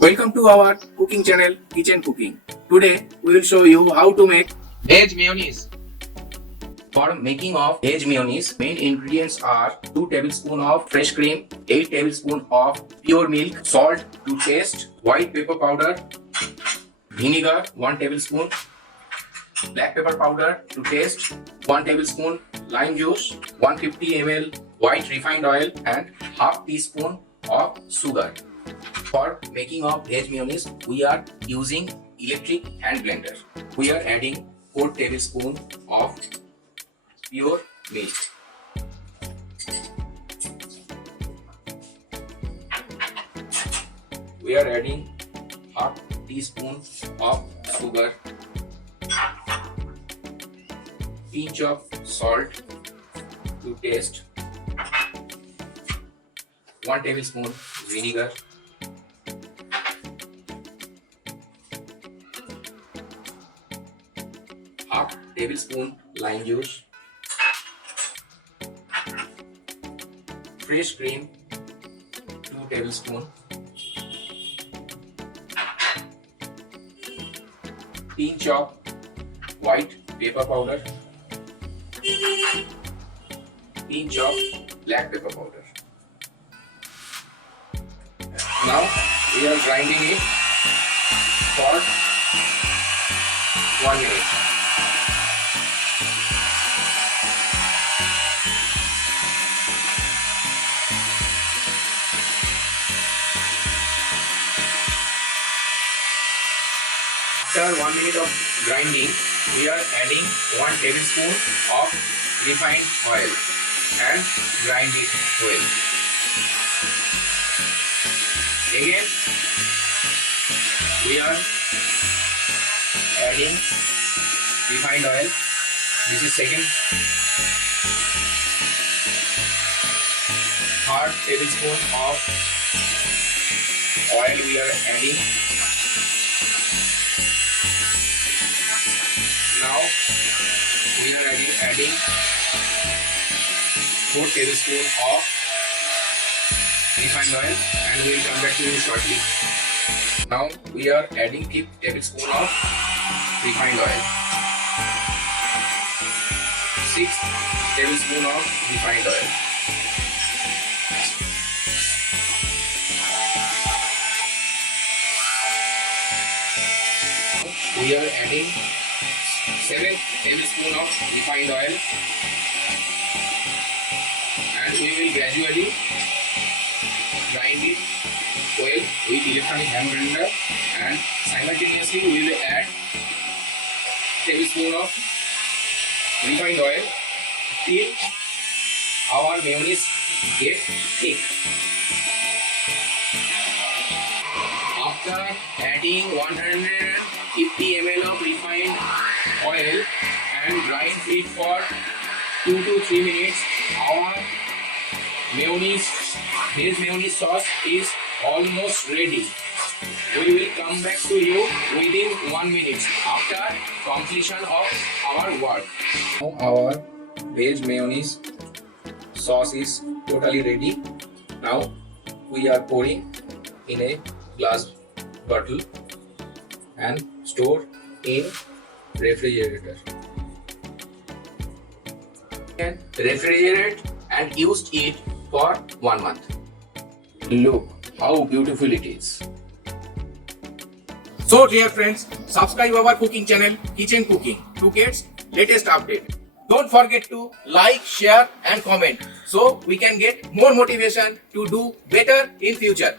Welcome to our cooking channel Kitchencooking. Today we will show you how to make Veg Mayonnaise. For making of Veg Mayonnaise, main ingredients are 2 tablespoons of fresh cream, 8 tablespoons of pure milk, salt to taste, white pepper powder, vinegar 1 tablespoon, black pepper powder to taste, 1 tablespoon lime juice, 150 ml white refined oil and half teaspoon of sugar. For making of veg mayonnaise, we are using electric hand blender. We are adding 4 tablespoons of pure milk. We are adding half teaspoon of sugar, pinch of salt to taste, 1 tablespoon vinegar, half tablespoon lime juice, fresh cream 2 tablespoons, pinch of white pepper powder, pinch of black pepper powder. Now we are grinding it for 1 minute. After 1 minute of grinding, we are adding 1 tablespoon of refined oil and grind it well. Again, we are adding refined oil. This is second. Half tablespoon of oil we are adding. Now we are adding 4 tablespoons of refined oil and we will come back to you shortly. Now we are adding 5 tablespoon of refined oil, 6 tablespoon of refined oil, we are adding 7 tablespoons of refined oil and we will gradually grind it well with electronic hand blender and simultaneously we will add tablespoon of refined oil till our mayonnaise get thick. After adding 150 ml of refined oil and grind it for 2 to 3 minutes, our veg mayonnaise sauce is almost ready. We will come back to you within 1 minute after completion of our work. Now our veg mayonnaise sauce is totally ready. Now we are pouring in a glass bottle and store in refrigerator. And refrigerate and used it for 1 month. Look how beautiful it is. So dear friends, subscribe our cooking channel Kitchencooking to get latest update. Don't forget to like, share and comment so we can get more motivation to do better in future.